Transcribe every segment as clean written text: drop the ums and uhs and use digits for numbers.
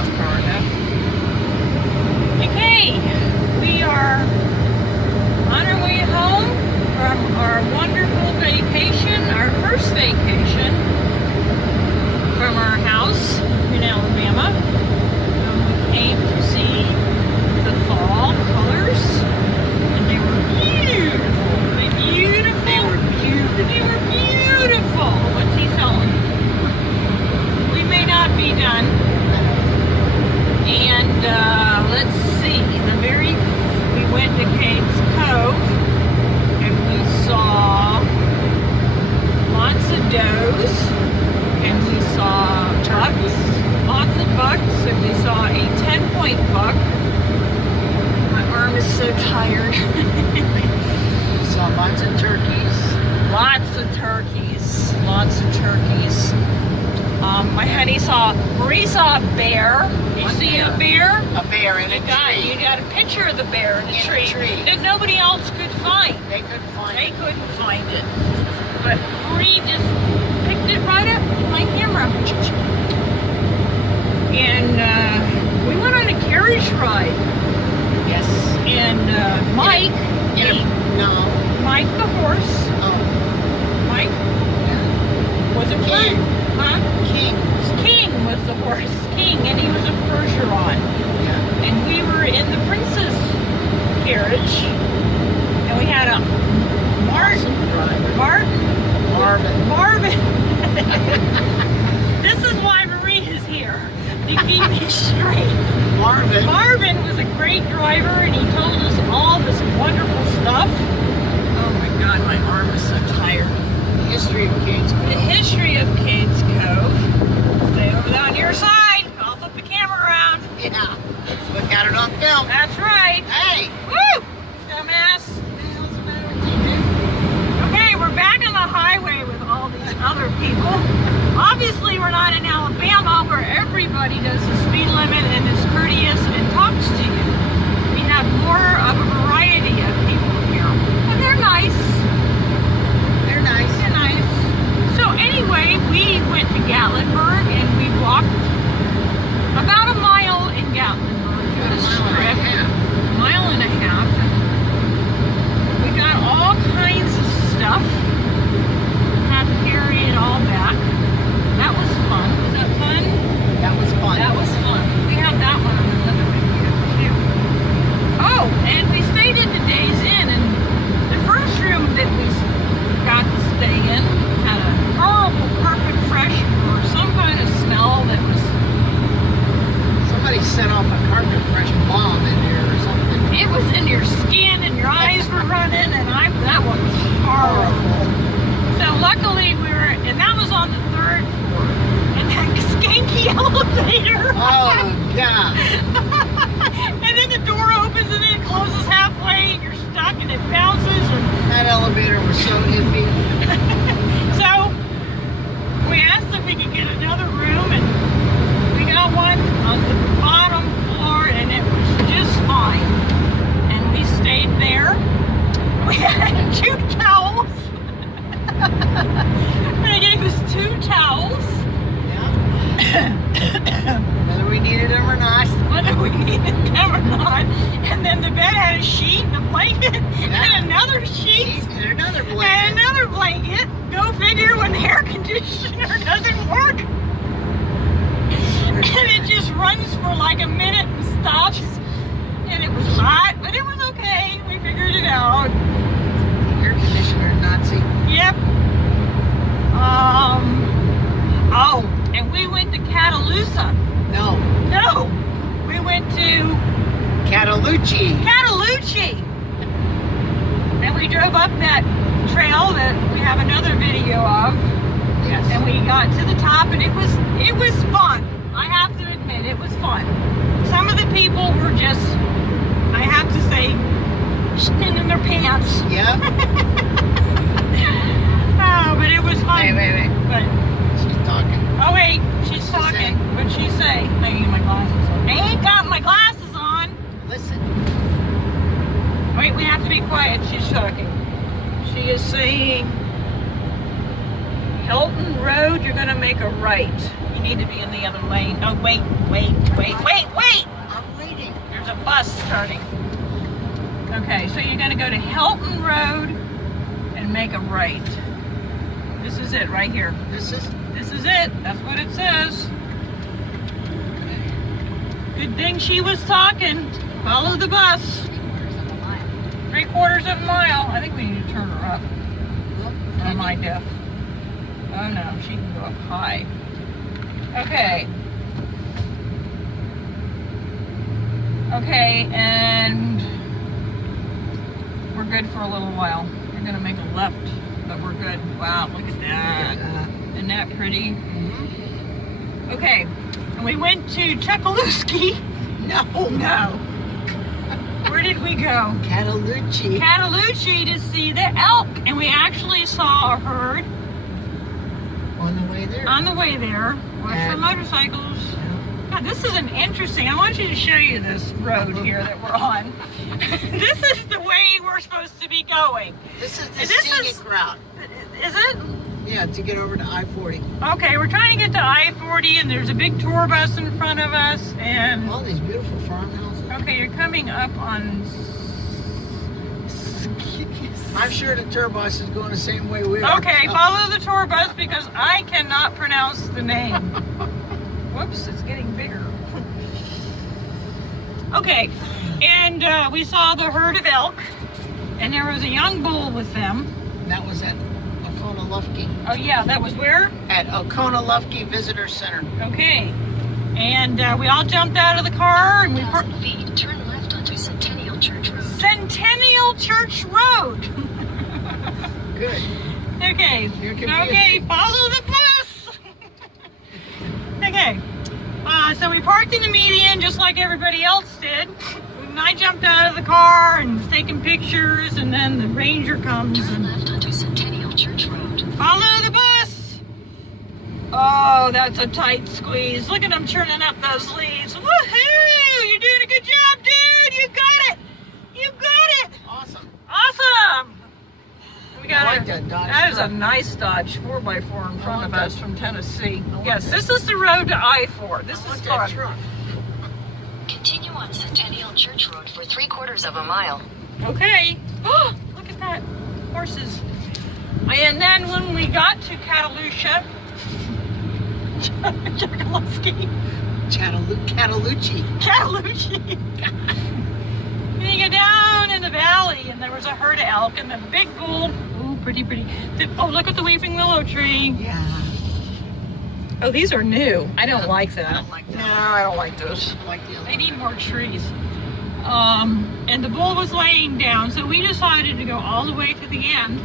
South Florida. Okay, we are on our way home from our wonderful vacation, our first vacation from our house in Alabama. We came to see the fall colors, and they were beautiful. They were beautiful. What's he selling? We may not be done. And let's see. We went to Cades Cove, and we saw lots of does, and we saw bucks, lots of bucks, and we saw a 10-point buck. My arm is so tired. We saw lots of turkeys. Lots of turkeys. Lots of turkeys. My honey Marie saw a bear. Did you see a bear? A bear in a tree. You got a picture of the bear in a tree that nobody else could find. They couldn't find it. But Marie just picked it right up with my camera. And we went on a carriage ride. Yes. And Mike, Mike the horse. Oh. Mike? Yeah. Was it King. Huh? King was the horse. King, and he was a Bergeron. Yeah. And we were in the princess carriage, and we had a Marvin. This is why Marie is here, to keep me straight. Marvin was a great driver, and he told us all this wonderful stuff. Oh my God, my arm is so tired. The history of Cades Cove. The history of Cades Cove. Stay over there on your side. I'll flip the camera around. Yeah. Look at it on film. That's right. Hey. Woo! Dumbass. Okay, we're back on the highway with all these other people. Obviously, we're not in Alabama where everybody does the speed limit and is courteous and talks to you. We have more of a variety of people here. And they're nice. They're nice. They're nice. So anyway, we went to Gatlinburg and we walked about a mile in Gatlinburg to the strip. A mile and a half. And we got all kinds of stuff. Had to carry it all back. That was fun. Was that fun? That was fun. That was fun. We had that one on another video too. Oh, and we stayed at the Days Inn, and the first room that we got to stay in had a horrible carpet fresh or some kind of smell that was. Somebody set off a carpet fresh bomb in there or something. It was in your skin and your eyes were running, and that was horrible. So luckily and that was on the 3rd floor, and that skanky elevator. Oh, yeah. And then the door opens and then it closes halfway and you're stuck and it bounces. That elevator was so iffy. So we asked if we could get another room, and we got one on the bottom floor, and it was just fine. And we stayed there. We had 2 towels. They gave us 2 towels. Yeah. Whether we needed them or not. And then the bed had a sheet and a blanket and another sheet And another blanket. and another blanket. Go figure when the air conditioner doesn't work. And it just runs for like a minute and stops. And it was hot, but it was okay. We figured it out. Air conditioner Nazi. Yep. Oh, and we went to Cataloosa. No. We went to Cataloochee. And we drove up that trail that we have another video of. Yes. And we got to the top, and it was fun. I have to admit, it was fun. Some of the people were just, I have to say, shitting in their pants. Yeah. Oh, but it was fun. Wait. But, She's talking. oh wait, she's talking. What'd she say? I need my glasses on. I ain't got my glasses on. Listen. Wait, we have to be quiet. She's talking. She is saying, Hilton Road, you're going to make a right. You need to be in the other lane. Oh, wait. I'm waiting. There's a bus starting. Okay, so you're going to go to Helton Road and make a right. This is it right here. This is. This is it. That's what it says. Good thing she was talking. Follow the bus. 3/4 of a mile. I think we need to turn her up. Or am I deaf? Oh no, she can go up high. Okay. Okay, and we're good for a little while. We're gonna make a left, but we're good. Wow, look at that. Isn't that pretty? Mm-hmm. Okay, and we went to Chakaluski. No. Where did we go? Catalucci. Catalucci to see the elk, and we actually saw a herd On the way there. on the way there. Watch for And- motorcycles. God, this is an interesting. I want you to show you this road here that we're on. This is the way we're supposed to be going. This is the This scenic is- route. Is it? Yeah, to get over to I-40. Okay, we're trying to get to I-40, and there's a big tour bus in front of us, and All these beautiful farmhouses. okay, you're coming up on. I'm sure the tour bus is going the same way we are. Okay, follow the tour bus because I cannot pronounce the name. Whoops, it's getting bigger. Okay, and we saw the herd of elk, and there was a young bull with them. That was at Okonalufki. Oh yeah, that was where? At Okonalufki Visitor Center. Okay, and we all jumped out of the car and we 1,000 feet, turn left onto Centennial Church Road. Centennial Church Road. Good. Okay. You're confused. Okay, follow the bus. Okay. So we parked in the median just like everybody else did. And I jumped out of the car and was taking pictures, and then the ranger comes Turn and left onto Centennial Church Road. follow the bus. Oh, that's a tight squeeze. Look at them churning up those leaves. Woohoo! You're doing a good job, dude. You got it. You got it. Awesome. Awesome. We got I like that Dodge That is a truck. nice Dodge 4x4 in front of want us that. from Tennessee. want Yes, that. this is the road to I-4. This I is want fun. that truck. Continue on Centennial Church Road for 3/4 of a mile. Okay. Look at that. Horses. And then when we got to Catalucia, Chakaluski, Catalucci. Catalucci. And you go down in the valley, and there was a herd of elk, and the big bull. Ooh, pretty. Oh, look at the weeping willow tree. Yeah. Oh, these are new. I don't like that. I don't like that. No, I don't like those. I like the other They need more trees. And the bull was laying down, so we decided to go all the way to the end,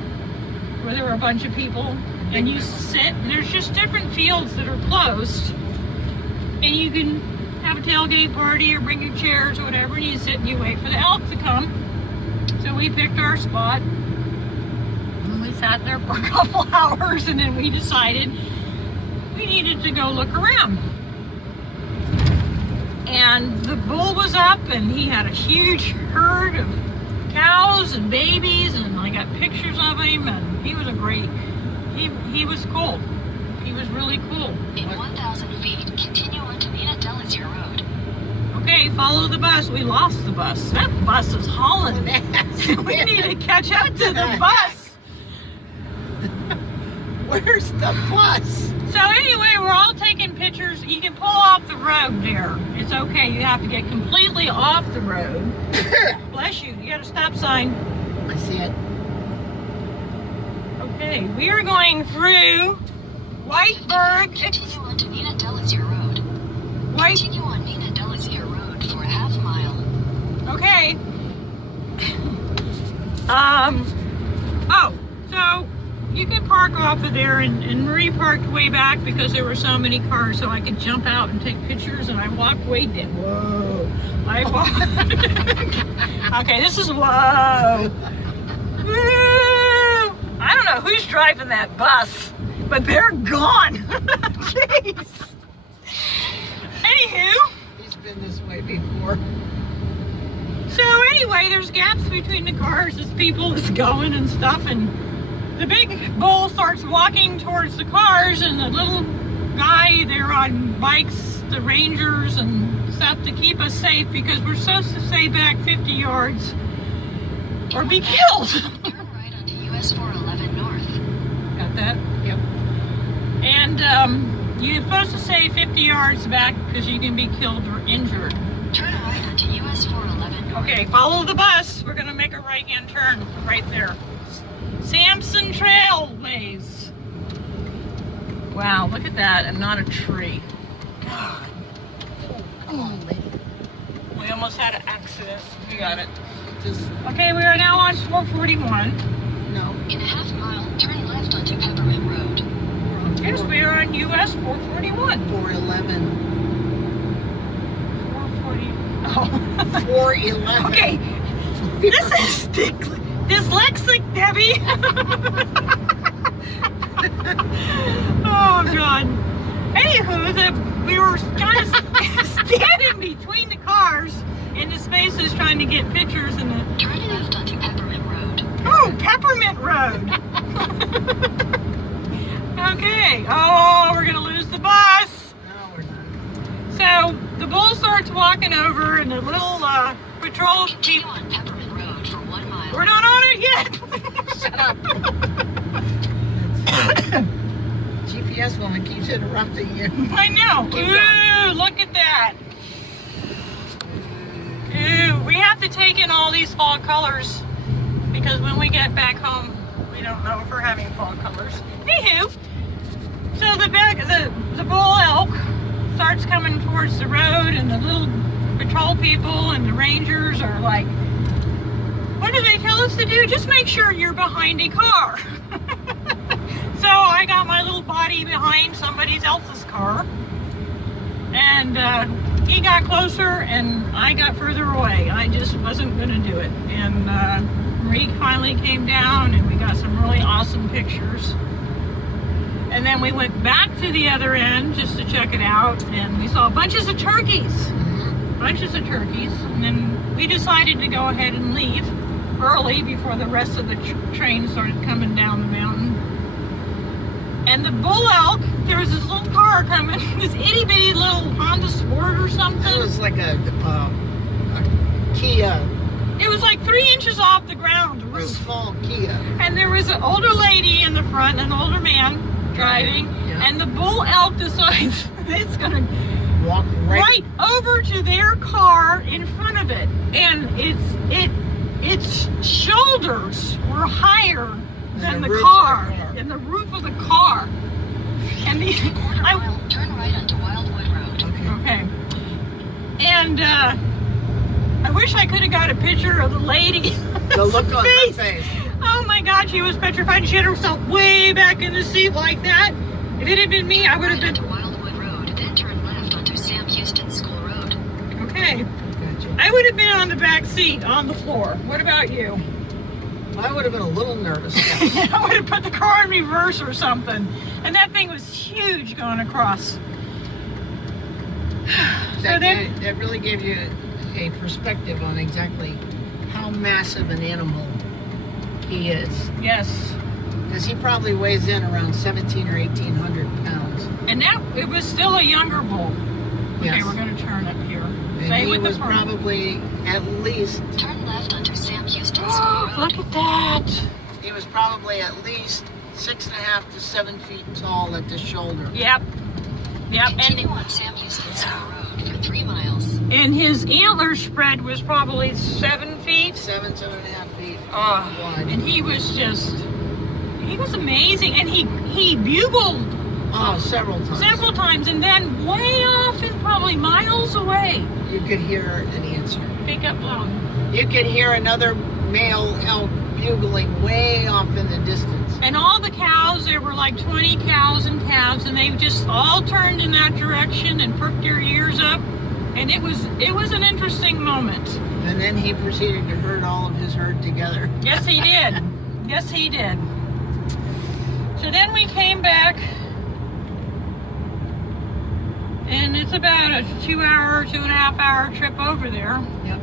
where there were a bunch of people, and you sit, and there's just different fields that are closed, and you can have a tailgate party or bring your chairs or whatever, and you sit and you wait for the elk to come. So we picked our spot, and we sat there for a couple hours, and then we decided we needed to go look around. And the bull was up, and he had a huge herd of cows and babies, and I got pictures of him, and he was he was cool. He was really cool. In 1,000 feet, continue on to Nina Delazere Road. Okay, follow the bus. We lost the bus. That bus is hauling. We need to catch up to the bus. Where's the bus? So anyway, we're all taking pictures. You can pull off the road there. It's okay. You have to get completely off the road. Bless you. You got a stop sign. I see it. Okay, we are going through Whiteburg. Continue on to Nina Delazere Road. White. Continue on Nina Delazere Road for a half mile. Okay. Oh, so you can park off of there, and Marie parked way back because there were so many cars, so I could jump out and take pictures, and I walked way down. Whoa. I walked. Okay, this is whoa. Woo. I don't know who's driving that bus, but they're gone. Jeez. Anywho. He's been this way before. So anyway, there's gaps between the cars as people is going and stuff, and the big bull starts walking towards the cars, and the little guy. They're on bikes, the rangers and stuff to keep us safe because we're supposed to stay back 50 yards or be killed. Turn right onto US 411 North. Got that? Yep. And you're supposed to stay 50 yards back because you can be killed or injured. Turn right onto US 411 North. Okay, follow the bus. We're gonna make a right-hand turn right there. Sampson Trailways. Wow, look at that, and not a tree. God, Come on, lady. we almost had an accident. We got it. Just, Okay, we are now on 441. no. In a half mile, turn left onto Peppermint Road. Yes, we are on US 441. 411. 440. Oh. 411. Okay, this is dyslexic, Debbie. Oh God. Anywho, we were kind of standing between the cars in the spaces trying to get pictures in the. Turn left onto Peppermint Road. Oh, Peppermint Road. Okay. Oh, we're gonna lose the bus. No, we're not. So the bull starts walking over, and the little patrol Continue people. on Peppermint Road for 1 mile. We're not on it yet. Shut up. GPS woman keeps interrupting you. I know. Keep Ooh, look at that. Ooh, we have to take in all these fall colors because when we get back home, we don't know if we're having fall colors. Anywho, so the bull elk starts coming towards the road, and the little patrol people and the rangers are like, what do they tell us to do? Just make sure you're behind a car. So I got my little body behind somebody else's car, and he got closer and I got further away. I just wasn't going to do it. And Marie finally came down and we got some really awesome pictures. And then we went back to the other end just to check it out, and we saw bunches of turkeys. Bunches of turkeys. And then we decided to go ahead and leave early before the rest of the train started coming down the mountain. And the bull elk, there was this little car coming, this itty bitty little Honda Sport or something. It was like a Kia, It was like 3 inches off the ground. The a roof. small Kia. And there was an older lady in the front and an older man driving. Yeah. And the bull elk decides it's going to Walk right over to their car in front of it. And its shoulders were higher than the roof of car, the car. than the roof of the car. And the Quarter mile, turn right onto Wildwood Road. Okay. okay. And I wish I could have got a picture of the lady. The look on her face. Oh my God, she was petrified, and she had herself way back in the seat like that. If it had been me, I would have Right been. onto Wildwood Road, then turn left onto Sam Houston School Road. Okay. Gotcha. I would have been on the back seat on the floor. What about you? I would have been a little nervous. Yes. I would have put the car in reverse or something. And that thing was huge going across. That really gave you a perspective on exactly how massive an animal he is. Yes. Because he probably weighs in around 1,700 or 1,800 pounds. And that it was still a younger bull. Okay, Yes. we're going to turn up here. And Stay he with was the front. probably at least, Turn left onto Sam Houston School Road. Look at that. he was probably at least 6.5 to 7 feet tall at the shoulder. Yep. Yep. Continue on Sam Houston School Road for 3 miles. And his antler spread was probably 7 feet. 7.5 feet Oh, wide. and he was amazing. And he bugled Oh, several times. several times, and then way off and probably miles away. You could hear an answer. Pick up loud. You could hear another male elk bugling way off in the distance. And all the cows, there were like 20 cows and calves, and they just all turned in that direction and perked their ears up. And it was an interesting moment. And then he proceeded to herd all of his herd together. Yes, he did. Yes, he did. So then we came back, and it's about a 2.5 hour trip over there. Yep.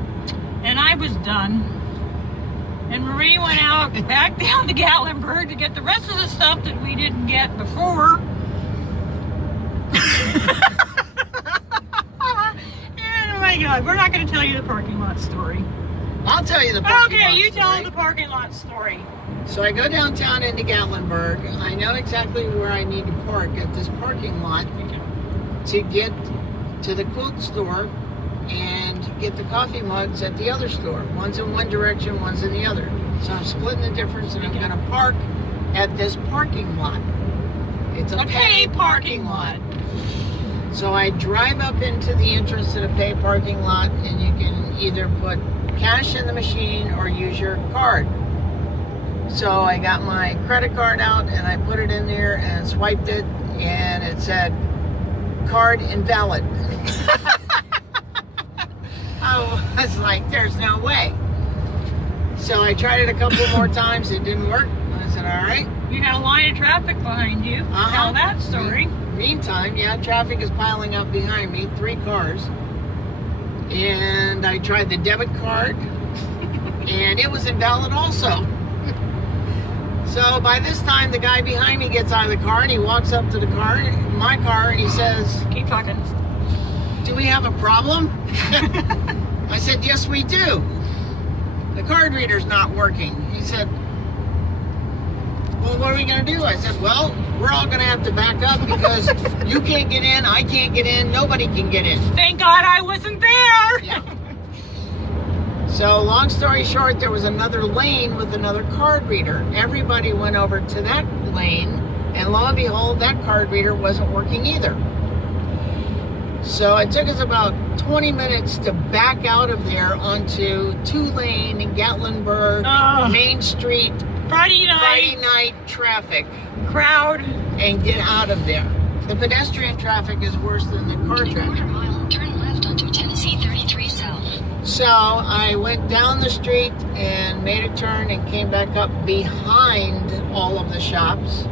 And I was done. And Marie went out back down to Gatlinburg to get the rest of the stuff that we didn't get before. Oh my God, we're not going to tell you the parking lot story. I'll tell you the parking lot Okay, you tell story. the parking lot story. So I go downtown into Gatlinburg. I know exactly where I need to park at this parking lot to get to the quilt store and get the coffee mugs at the other store. One's in one direction, one's in the other. So I'm splitting the difference and I'm going to park at this parking lot. It's a pay parking lot. So I drive up into the entrance to the pay parking lot, and you can either put cash in the machine or use your card. So I got my credit card out and I put it in there and swiped it, and it said card invalid. I was like, there's no way. So I tried it a couple more times. It didn't work. I said, all right. You had a line of traffic behind you. Tell that story. Meantime, yeah, traffic is piling up behind me, 3 cars. And I tried the debit card, and it was invalid also. So by this time, the guy behind me gets out of the car, and he walks up to the car, my car, and he says, Keep talking. do we have a problem? I said, yes, we do. The card reader's not working. He said, well, what are we going to do? I said, well, we're all going to have to back up because you can't get in, I can't get in, nobody can get in. Thank God I wasn't there. Yeah. So long story short, there was another lane with another card reader. Everybody went over to that lane, and lo and behold, that card reader wasn't working either. So it took us about 20 minutes to back out of there onto 2-lane in Gatlinburg, Main Street, Friday night traffic, crowd, and get out of there. The pedestrian traffic is worse than the car In a traffic. quarter-mile, turn left onto Tennessee 33 South. So I went down the street and made a turn and came back up behind all of the shops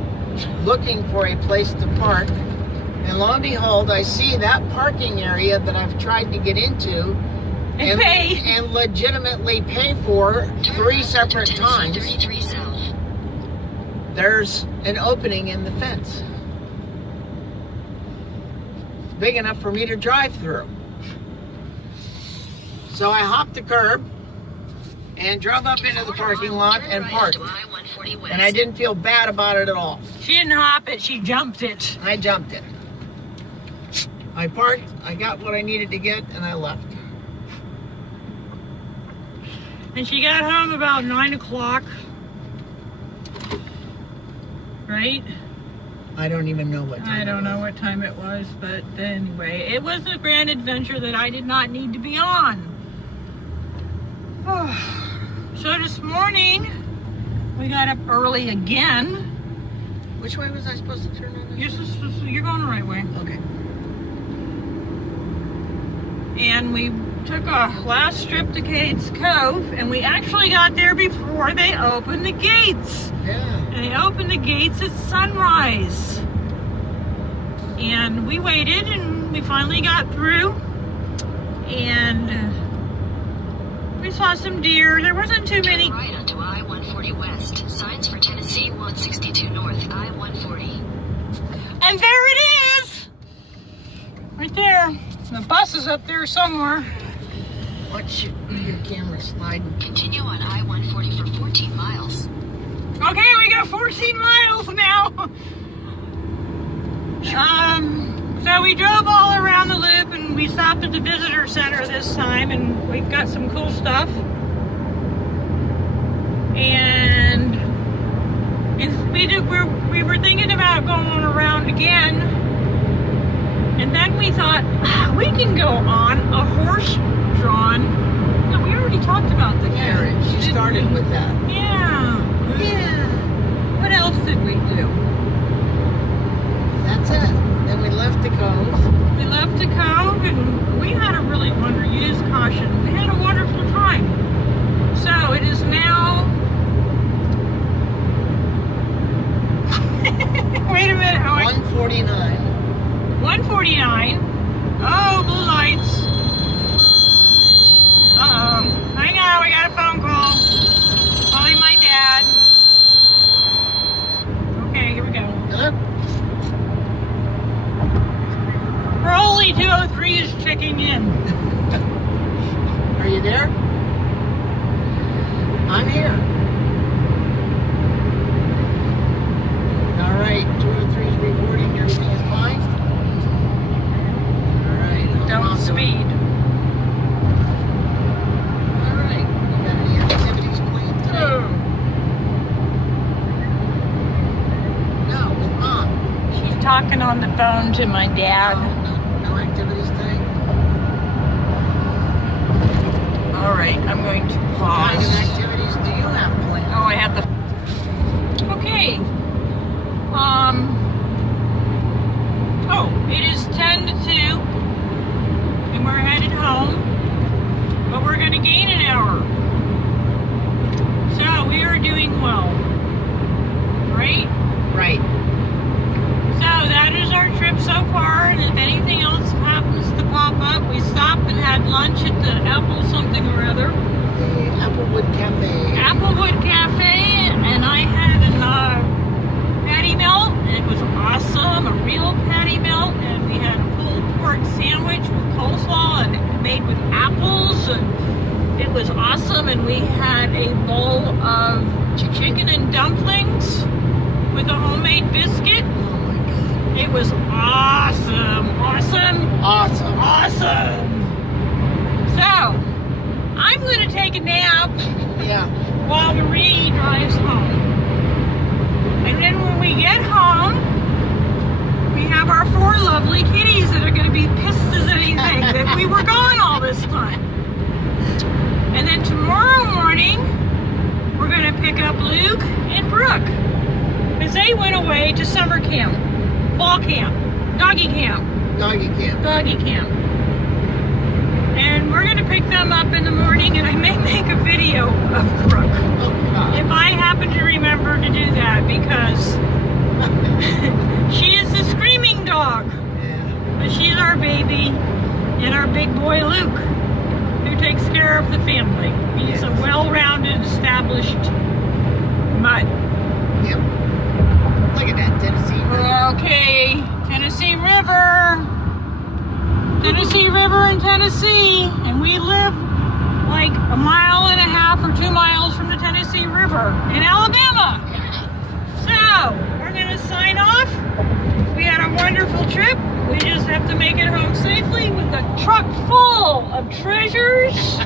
looking for a place to park. And lo and behold, I see that parking area that I've tried to get into and pay. and legitimately pay for Turn 3 left separate onto Tennessee times. 33 South. There's an opening in the fence. Big enough for me to drive through. So I hopped the curb and drove up into the parking lot Turn and right parked. onto I-140 West. And I didn't feel bad about it at all. She didn't hop it, she jumped it. I jumped it. I parked, I got what I needed to get, and I left. And she got home about 9 o'clock. Right? I don't even know what time I don't it know was. what time it was, but anyway, it was a grand adventure that I did not need to be on. So this morning, we got up early again. Which way was I supposed to turn on? You're going the right way. Okay. And we took a last trip to Cades Cove, and we actually got there before they opened the gates. Yeah. And they opened the gates at sunrise. And we waited, and we finally got through. And we saw some deer. There wasn't too many. Turn right onto I-140 West. Signs for Tennessee 162 North, I-140. And there it is! Right there. The bus is up there somewhere. Watch your camera sliding. Continue on I-140 for 14 miles. Okay, we got 14 miles now. So we drove all around the loop, and we stopped at the visitor center this time, and we got some cool stuff. And we were thinking about going around again, and then we thought we can go on a horse-drawn. No, we already talked about the carriage. She didn't started we? with that. Yeah. Yeah. What else did we do? That's it. Then we left the cove. We left the cove, and we had a really wonderful, use caution. We had a wonderful time. So it is now. Wait a minute. 149. 1:49. Oh, blue lights. Uh-oh. Hang on, we got a phone call. Calling my dad. Okay, here we go. Hello? 203 is checking in. Are you there? I'm here. All right, 203 is reporting. Everything is fine. All right. Don't speed. All right. You got any activities planned today? No, with Mom. She's talking on the phone to my dad. No activities today. All right, I'm going to What kind of pause. activities do you have planned? Oh, I have the. Okay. Oh, it is 10 to 2, and we're headed home. But we're going to gain an hour. So we are doing well, right? Right. So that is our trip so far, and if anything else happens to pop up, we stopped and had lunch at the Apple something or other. The Applewood Cafe. Applewood Cafe, and I had a patty melt, and it was awesome, a real patty melt, and we had a pulled pork sandwich with coleslaw and made with apples, and it was awesome, and we had a bowl of chicken and dumplings with a homemade biscuit. Oh my God. It was awesome, awesome, Awesome. awesome. So, I'm going to take a nap Yeah. while Marie drives home. And then when we get home, we have our 4 lovely kitties that are going to be pissed as anything that we were gone all this time. And then tomorrow morning, we're going to pick up Luke and Brooke. Because they went away to summer camp, fall camp, doggy camp. Doggy camp. Doggy camp. And we're going to pick them up in the morning, and I may make a video of Brooke. Oh God. If I happen to remember to do that, because she is the screaming dog. Yeah. But she's our baby, and our big boy Luke, who takes care of the family. He's a Yes. well-rounded, established mutt. Yep. Look at that Tennessee. Okay, Tennessee River. Tennessee River in Tennessee, and we live like a mile and a half or 2 miles from the Tennessee River in Alabama. So, we're going to sign off. We had a wonderful trip. We just have to make it home safely with a truck full of treasures